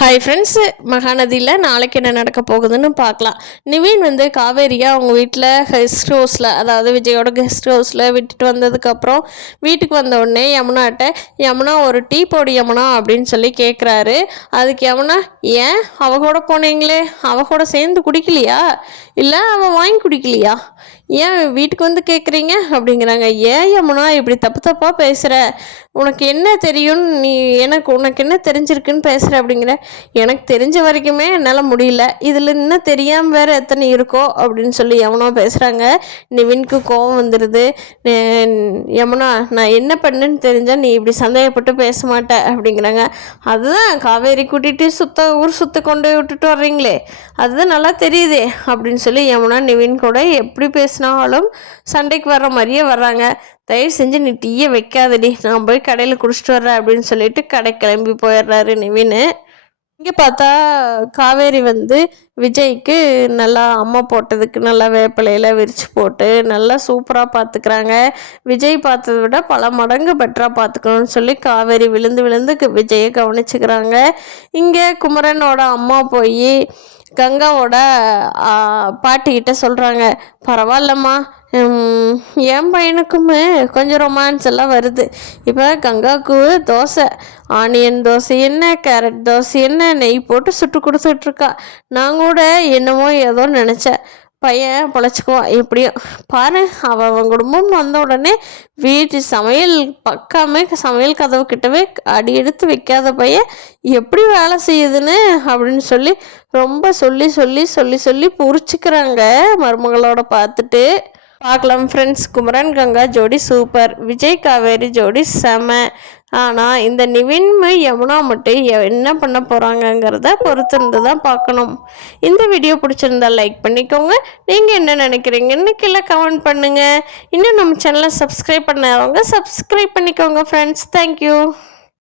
Hi friends, மகாநதியில் நாளைக்கு என்ன நடக்க போகுதுன்னு பார்க்கலாம். நிவின் வந்து காவேரியா அவங்க வீட்டில் கெஸ்ட் ஹவுஸில், அதாவது விஜயோட கெஸ்ட் ஹவுஸில் விட்டுட்டு வந்ததுக்கப்புறம் வீட்டுக்கு வந்த உடனே யமுனாட்ட, யமுனா ஒரு டீ போடு யமுனா அப்படின்னு சொல்லி கேட்குறாரு. அதுக்கு யமுனா, ஏன் அவ கூட போனீங்களே, அவ கூட சேர்ந்து குடிக்கலையா, இல்லை அவள் வாங்கி குடிக்கலையா, ஏன் வீட்டுக்கு வந்து கேட்குறீங்க அப்படிங்கிறாங்க. ஏன் யமுனா இப்படி தப்பு தப்பாக பேசுகிற, உனக்கு என்ன தெரியும், நீ உனக்கு என்ன தெரிஞ்சிருக்குன்னு பேசுகிற அப்படிங்கிற. எனக்கு தெரிஞ்ச வரைக்குமே என்னால் முடியல, இதில் இன்னும் தெரியாமல் வேறு எத்தனை இருக்கோ அப்படின்னு சொல்லி யமுனா பேசுகிறாங்க. நிவினுக்கு கோவம் வந்துடுது. யமுனா, நான் என்ன பண்ணுன்னு தெரிஞ்சால் நீ இப்படி சந்தேகப்பட்டு பேச மாட்ட அப்படிங்கிறாங்க. அதுதான் காவேரி கூட்டிகிட்டு ஊர் சுத்த கொண்டு விட்டுட்டு வர்றீங்களே, அதுதான் நல்லா தெரியுதே அப்படின்னு சொல்லி யமுனா நிவின் கூட எப்படி பேசினாலும் சண்டைக்கு வர்ற மாதிரியே வர்றாங்க. தயவு செஞ்சு நீ டீயை வைக்காதடி, நான் போய் கடையில் குடிச்சிட்டு வர்றேன் அப்படின்னு சொல்லிட்டு கடை கிளம்பி போயிடுறாரு நிவின். இங்கே பார்த்தா காவேரி வந்து விஜய்க்கு நல்லா அம்மா போட்டதுக்கு நல்லா வேப்பிலையில் விரித்து போட்டு நல்லா சூப்பராக பார்த்துக்கிறாங்க. விஜய் பார்த்ததை விட பல மடங்கு பெட்டராக பார்த்துக்கணும்னு சொல்லி காவேரி விழுந்து விழுந்து விஜயை கவனிச்சுக்கிறாங்க. இங்கே குமரனோட அம்மா போய் கங்காவோட பாட்டிக்கிட்ட சொல்கிறாங்க, பரவாயில்லம்மா, என் பையனுக்குமே கொஞ்சம் ரொமான்ஸ் எல்லாம் வருது. இப்போ கங்காவுக்கு தோசை, ஆனியன் தோசை என்ன, கேரட் தோசை என்ன, நெய் போட்டு சுட்டு கொடுத்துட்ருக்கா. நான் கூட என்னமோ ஏதோ நினச்சேன், பையன் பொழைச்சிக்குவான் எப்படியும். பாரு, அவன் குடும்பம் வந்த உடனே வீட்டு சமையல் பக்காமே சமையல் கதவு கிட்டவே அடி எடுத்து வைக்காத பையன் எப்படி வேலை செய்யுதுன்னு அப்படின்னு சொல்லி ரொம்ப சொல்லி சொல்லி சொல்லி சொல்லி புரிச்சுக்கிறாங்க மருமகளோட பார்த்துட்டு. பார்க்கலாம் ஃப்ரெண்ட்ஸ், குமரன் கங்கா ஜோடி சூப்பர், விஜய் காவேரி ஜோடி செம. ஆனால் இந்த நிவின் யமுனா மட்டும் என்ன பண்ண போகிறாங்கங்கிறத பொறுத்திருந்து தான் பார்க்கணும். இந்த வீடியோ பிடிச்சிருந்தா லைக் பண்ணிக்கோங்க. நீங்கள் என்ன நினைக்கிறீங்கன்னு கீழே கமெண்ட் பண்ணுங்கள். இன்னும் நம்ம சேனலை சப்ஸ்கிரைப் பண்ணாதவங்க சப்ஸ்கிரைப் பண்ணிக்கோங்க ஃப்ரெண்ட்ஸ். தேங்க்யூ.